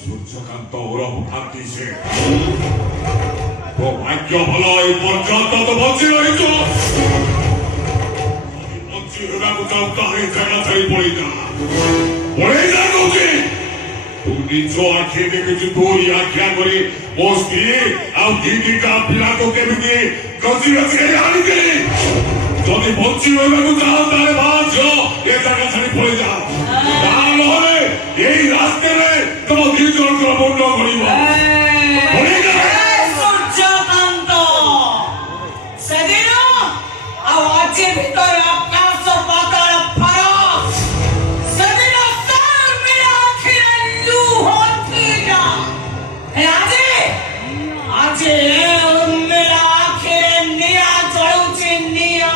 সূর্যকান্ত ওরফ ভাবতিছে তো ভাগ্য ভালো এই পর্যন্ত তো বঞ্চি রইছ বঞ্চি হেବାକୁ ଚାହୁଁ ତାହେଲେ ଜାଗା ଛାଡ଼ି ପଳେଇଯା ପଳେଇଯା କହୁଛି ତୁ ନିଜ ଆଖି ଦେଖିଛୁ ତୋରି ଆଖ୍ୟା କରି ମୋ ସ୍ତ୍ରୀ ଆଉ ଦିଟା ପିଲାକୁ କେମିତି ଗଛି ଗଛି ଆଣିଛି ଯଦି ବଞ୍ଚି ରହିବାକୁ ଚାହୁଁ ତାହେଲେ ଭାଜ ଏ ଜାଗା ଛାଡ଼ି ପଳେଇଯା ତା ନହେଲେ এই রাস্তায় তোমার দুই জনকে বন্ধ করিব সূর্যকান্ত সেদিন আওয়াজে ভিতরে আকাশ পাতাল ফারাক সেদিন তার মেরা আখিরে লুহ থিয়া আজি মেরা আখিরে নিয়া জলুছে নিয়া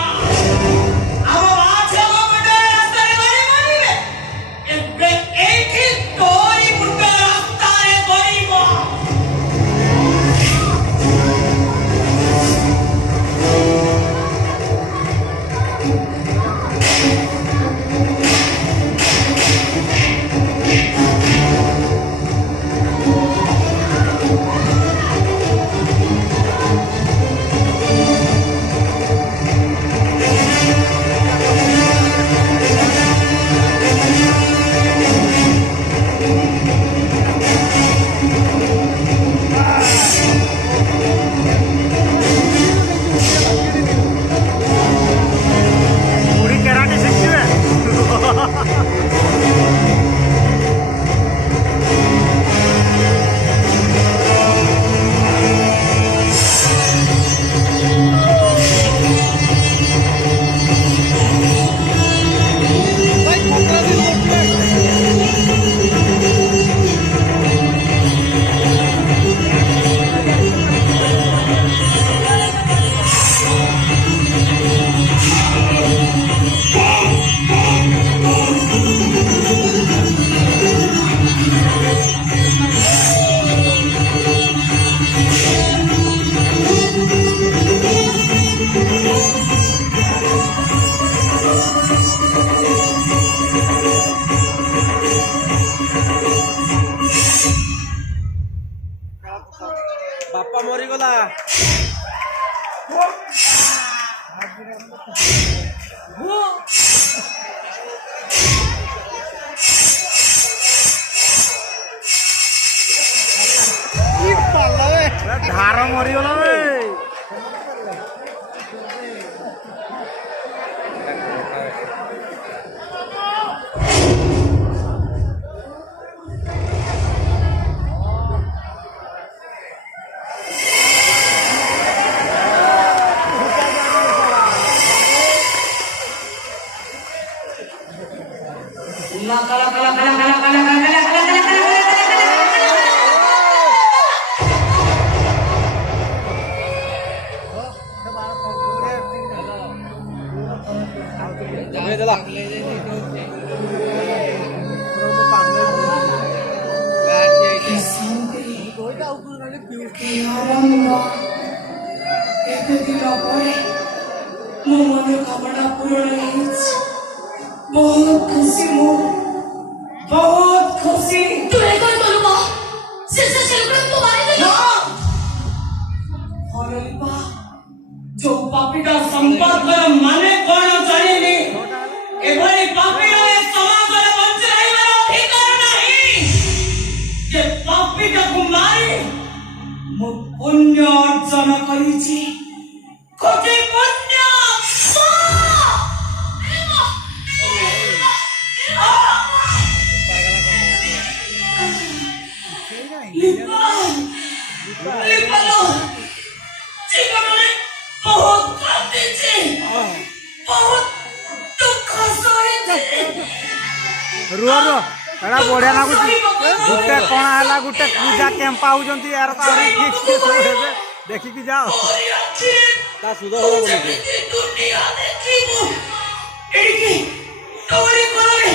বাপ্পা মরিগলা ধার মরিগলা मनोकामना पूर्ण बहुत खुशी बहुत खुशी तू एक और बोलूंगा सिर्फ चलकर तुम्हारे लिए हरलिपा जो पापीटा संपर्क माने कौन जानेनी एभली पापीटा समाजरे बंच रहिबार अधिकार नहीं जे पापीटा को मारी मो पुण्य अर्जन करिछि कोटि पुण्य Lipa, lipa lo, chico no ରୁହ ରୁହ ଏଟା ବଢିଆ ଲାଗୁଛି ଗୋଟେ କଣା ହେଲା ଗୋଟେ ପୂଜା କ୍ୟାମ୍ପ ପାଉଛନ୍ତି ୟାର ତ ଆହୁରି ଠିକ ସେ ସବୁ ହେବେ ଦେଖିକି ଯାଅ ତା ସୁଧ ହବ ଦୁନିଆ ଦେଖିବୁ ଏଇଠି ତୋରି କୋଳରେ